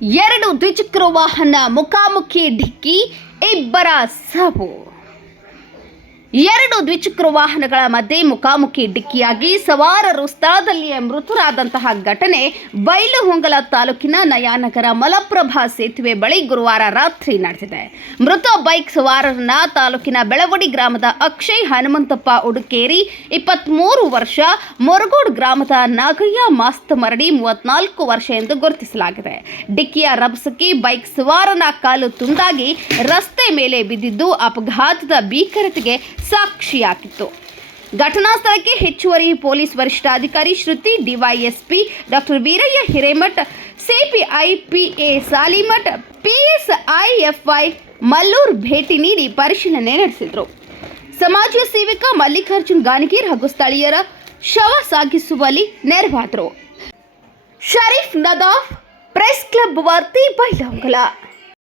ಎರಡು ದ್ವಿಚಕ್ರ ವಾಹನ ಮುಖಾಮುಖಿ ಡಿಕ್ಕಿ ಇಬ್ಬರ ಸಾವು ಎರಡು ದ್ವಿಚಕ್ರ ವಾಹನಗಳ ಮಧ್ಯೆ ಮುಖಾಮುಖಿ ಡಿಕ್ಕಿಯಾಗಿ ಸವಾರರು ಸ್ಥಳದಲ್ಲಿಯೇ ಮೃತರಾದಂತಹ ಘಟನೆ ಬೈಲಹೊಂಗಲ ತಾಲೂಕಿನ ನಯಾನಗರ ಮಲಪ್ರಭಾ ಸೇತುವೆ ಬಳಿ ಗುರುವಾರ ರಾತ್ರಿ ನಡೆದಿದೆ. ಮೃತ ಬೈಕ್ ಸವಾರರನ್ನ ತಾಲೂಕಿನ ಬೆಳವಡಿ ಗ್ರಾಮದ ಅಕ್ಷಯ್ ಹನುಮಂತಪ್ಪ ಉಡುಕೇರಿ, ಇಪ್ಪತ್ಮೂರು ವರ್ಷ, ಮೊರಗೋಡ್ ಗ್ರಾಮದ ನಾಗಯ್ಯ ಮಾಸ್ತ್ ಮರಡಿ ಮೂವತ್ನಾಲ್ಕು ವರ್ಷ ಎಂದು ಗುರುತಿಸಲಾಗಿದೆ. ಡಿಕ್ಕಿಯ ರಭಸಕ್ಕೆ ಬೈಕ್ ಸವಾರನ ಕಾಲು ತುಂಡಾಗಿ ರಸ್ತೆ ಮೇಲೆ ಬಿದ್ದಿದ್ದು, ಅಪಘಾತದ ಭೀಕರತೆಗೆ ಸಾಕ್ಷಿಯಾಗಿತ್ತು. ಘಟನಾ ಸ್ಥಳಕ್ಕೆ ಹೆಚ್ಚುವರಿ ಪೊಲೀಸ್ ವರಿಷ್ಠಾಧಿಕಾರಿ Shruti, DySP doctor Veerayya Hiremath, CPI P A Salimath PSI F I Mallur ಭೇಟಿ ನೀಡಿ ಪರಿಶೀಲನೆ ನಡೆಸಿದರು. ಸಮಾಜ ಸೇವಕ ಮಲ್ಲಿಕಾರ್ಜುನ್ ಗಾನಗೀರ್ ಹಾಗೂ ಸ್ಥಳೀಯರ ಶವ ಸಾಗಿಸುವಲ್ಲಿ ನೆರವಾದರು. ಶರೀಫ್ ನದಾಫ್ ಪ್ರೆಸ್ ಕ್ಲಬ್ ವಾರ್ತೆ ಬೈಲಹೊಂಗಲ